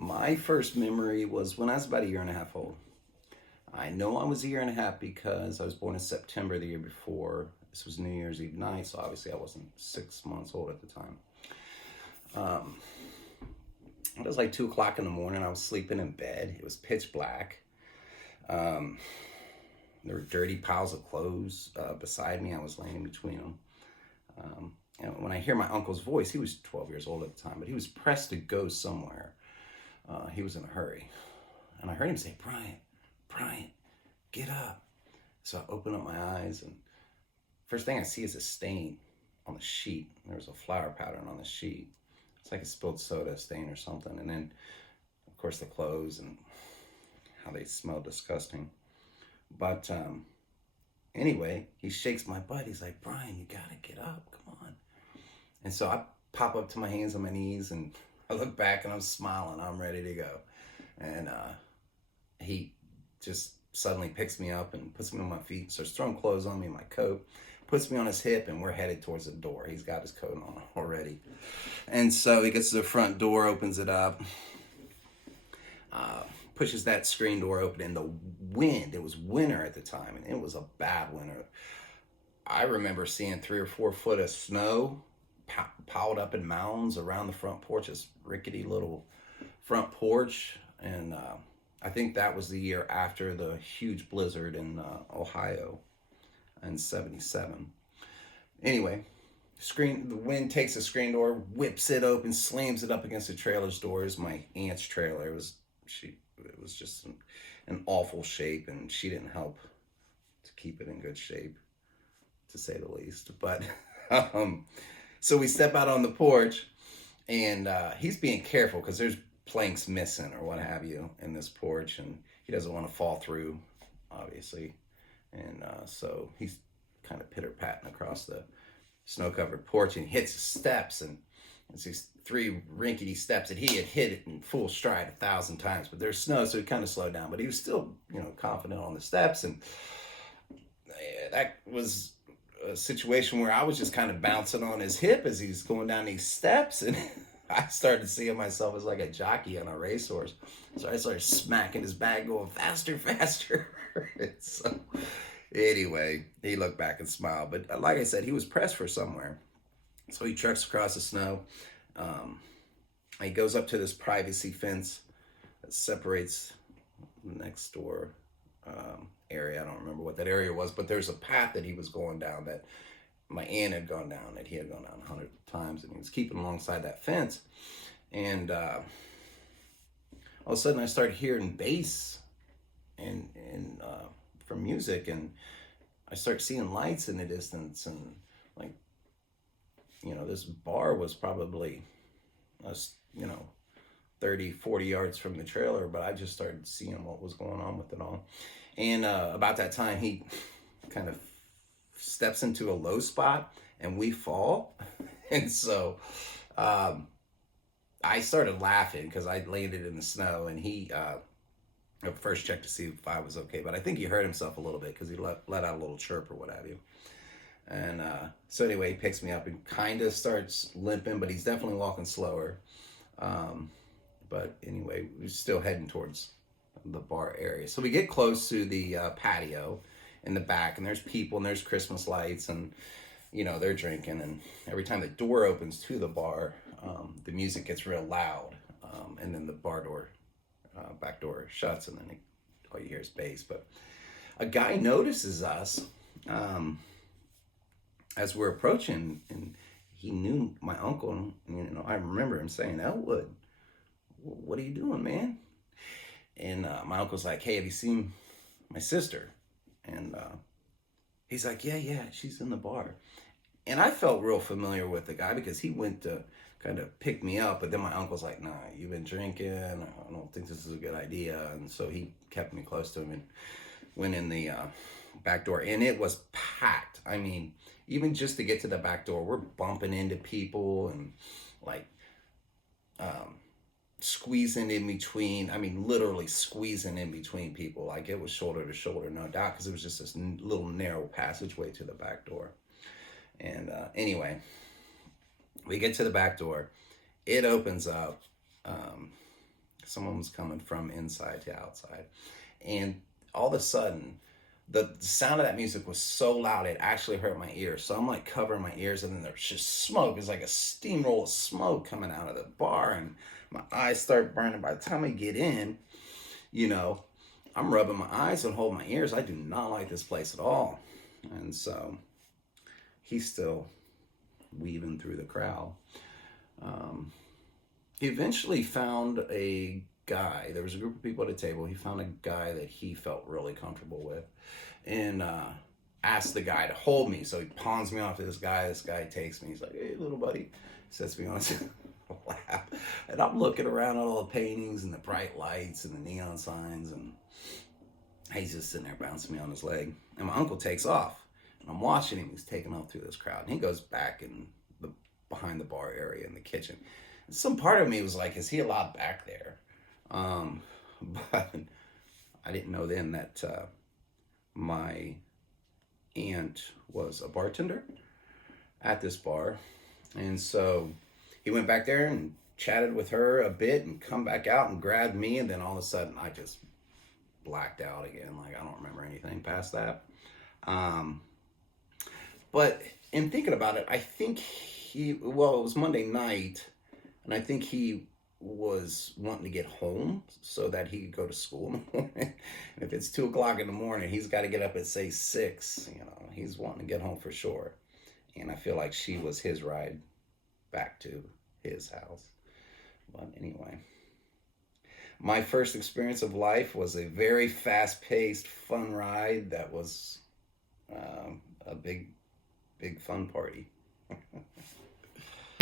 My first memory was when I was about a year and a half old. I know I was a year and a half because I was born in September the year before. This was New Year's Eve night, so obviously I wasn't 6 months old at the time. Um, it was like 2 o'clock in the morning. I was sleeping in bed. It was pitch black. Um, there were dirty piles of clothes beside me. I was laying in between them. And when I hear my uncle's voice, he was 12 years old at the time, but he was pressed to go somewhere. He was in a hurry. And I heard him say, Brian, get up. So I open up my eyes, and first thing I see is a stain on the sheet. There was a flower pattern on the sheet. It's like a spilled soda stain or something. And then, of course, the clothes and how they smell disgusting. But anyway, he shakes my butt. He's like, Brian, you gotta get up. Come on. And so I pop up to my hands on my knees, and I look back and I'm smiling. I'm ready to go. And he just suddenly picks me up and puts me on my feet, starts throwing clothes on me and my coat, puts me on his hip, and we're headed towards the door. He's got his coat on already. And so he gets to the front door, opens it up, pushes that screen door open, and the wind, it was winter at the time, and it was a bad winter. I remember seeing 3 or 4 foot of snow piled up in mounds around the front porch, this rickety little front porch. And I think that was the year after the huge blizzard in Ohio in '77. Anyway, the wind takes the screen door, whips it open, slams it up against the trailer's doors. My aunt's trailer it was just an awful shape, and she didn't help to keep it in good shape, to say the least. But so we step out on the porch, and he's being careful because there's planks missing or what have you in this porch, and he doesn't want to fall through, obviously. And so he's kind of pitter-patting across the snow-covered porch, and hits the steps, and it's these 3 rickety steps that he had hit it in full stride 1,000 times, but there's snow, so he kind of slowed down, but he was still, confident on the steps. And that was a situation where I was just kind of bouncing on his hip as he's going down these steps, and I started seeing myself as like a jockey on a racehorse. So I started smacking his back, going faster, faster. So anyway, he looked back and smiled. But like I said, he was pressed for somewhere. So he treks across the snow. He goes up to this privacy fence that separates the next door area. I don't remember what that area was, but there's a path that he was going down that my aunt had gone down, that he had gone down 100 times, and he was keeping alongside that fence. And all of a sudden I started hearing bass and from music, and I started seeing lights in the distance, and like, this bar was probably 30, 40 yards from the trailer, but I just started seeing what was going on with it all. And about that time, he kind of steps into a low spot, and we fall. And so I started laughing because I landed in the snow, and he first checked to see if I was okay, but I think he hurt himself a little bit because he let out a little chirp or what have you. And so anyway, he picks me up and kind of starts limping, but he's definitely walking slower. But anyway, we're still heading towards the bar area. So we get close to the patio in the back, and there's people, and there's Christmas lights, and they're drinking. And every time the door opens to the bar, the music gets real loud, and then the back door shuts, and then all you hear is bass. But a guy notices us as we're approaching, and he knew my uncle. And, I remember him saying, "Elwood, what are you doing, man?" And my uncle's like, "Hey, have you seen my sister?" And he's like, yeah, she's in the bar. And I felt real familiar with the guy because he went to kind of pick me up, but then my uncle's like, "Nah, you've been drinking. I don't think this is a good idea." And so he kept me close to him and went in the back door, and it was packed. I mean, even just to get to the back door, we're bumping into people and like squeezing in between. I mean, literally squeezing in between people. Like it was shoulder to shoulder, no doubt, because it was just this little narrow passageway to the back door. And anyway, we get to the back door. It opens up. Someone was coming from inside to outside. And all of a sudden, the sound of that music was so loud it actually hurt my ears. So I'm like covering my ears, and then there's just smoke. It's like a steamroll of smoke coming out of the bar, and my eyes start burning. By the time I get in, you know, I'm rubbing my eyes and holding my ears. I do not like this place at all. And so he's still weaving through the crowd. He eventually found a guy. There was a group of people at a table. He found a guy that he felt really comfortable with, and asked the guy to hold me. So he pawns me off to this guy. This guy takes me. He's like, "Hey, little buddy," sets me on his lap, and I'm looking around at all the paintings and the bright lights and the neon signs, and he's just sitting there bouncing me on his leg. And my uncle takes off, and I'm watching him. He's taking off through this crowd, and he goes back in the behind the bar area in the kitchen. And some part of me was like, "Is he allowed back there?" But I didn't know then that my aunt was a bartender at this bar. And so he went back there and chatted with her a bit and come back out and grabbed me. And then all of a sudden I just blacked out again. Like, I don't remember anything past that. But in thinking about it, I think it was Monday night, and I think he was wanting to get home so that he could go to school in the morning. And if it's 2 o'clock in the morning, he's got to get up at say 6. He's wanting to get home for sure. And I feel like she was his ride back to his house. But anyway, my first experience of life was a very fast-paced, fun ride that was a big fun party.